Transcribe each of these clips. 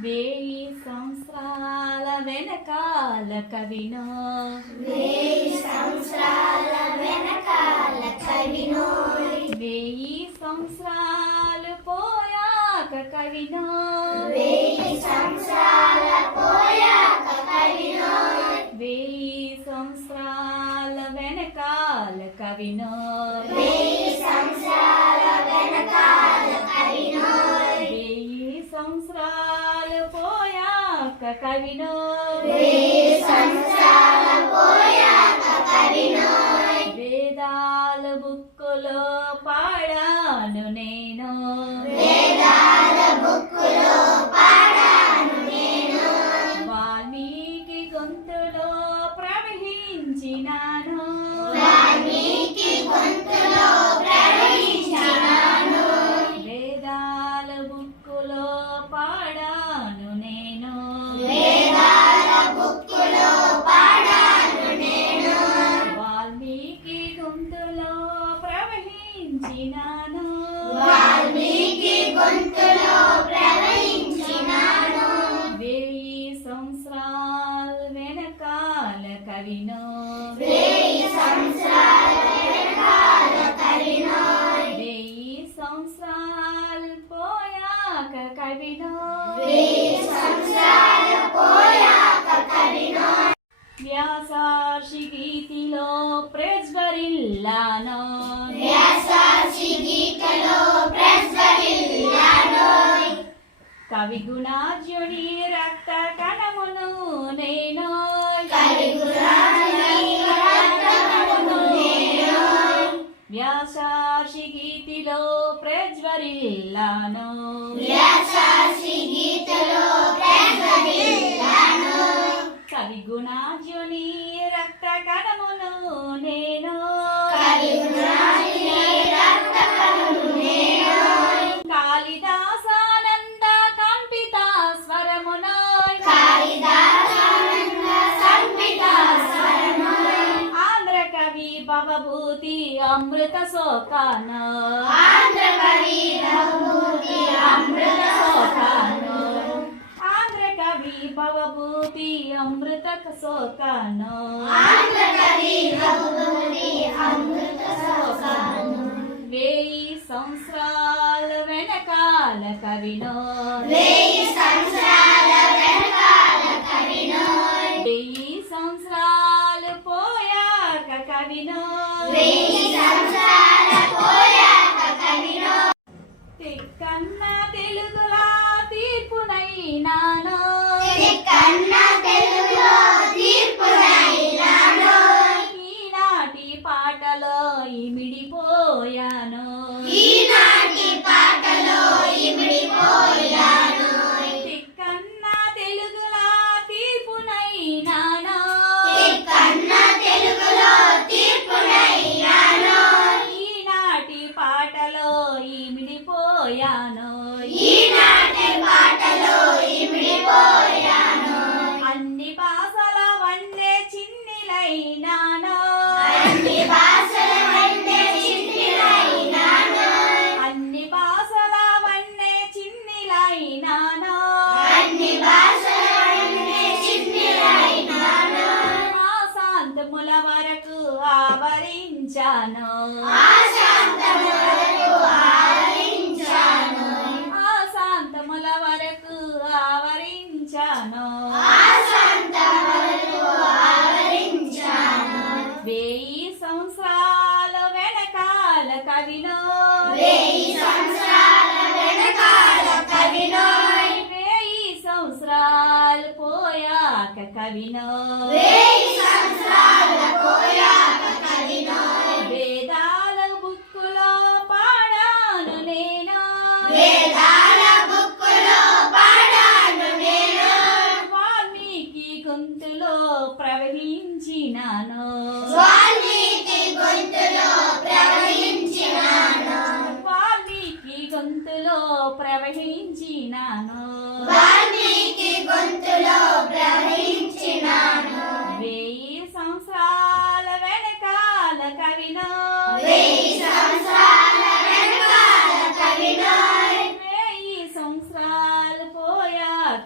వేయి సంవత్సరాల వెనకాల కవినో. వేయి సంవత్సరాలు పోయాక కవినో. వేయి సంవత్సరాల వెనకాల కవినో. వేయి పోయాక కవినో వేదాల బుక్కులో పాడాను నేను. పోయాక కవినో వ్యాసార్షి గీతిలో ప్రెస్బరిల్లానో కవి గుణాజ్యుని రక్త కణమును నేను వ్యాసార్షి గీతిలో ప్రజ్వరిల్లాను. కవి గుణాజ్యుని రక్త కణమును నేను కవి భవభూతి అమృత శోకాను అమృత శోకాను ఆంధ్ర కవి భవభూతి అమృత శోకాను వేయి సంవత్సరాల వెనకాల కవినో. వెయ్యి సంవత్సరాలు పోయాక కవినో. తిక్కన్న తెలుగులా తీర్పునైనాను ఈనాటి ఆవరించాను. ఆ శాంతముల వరకు ఆవరించాను వేయి సంవత్సరాల వెనకాల కవినో వేయి సంవత్సరాలు పోయాక కవినో.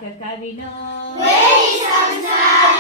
సంవత్సరాలు పోయాక కవిను వెయ్యి సంవత్సరాల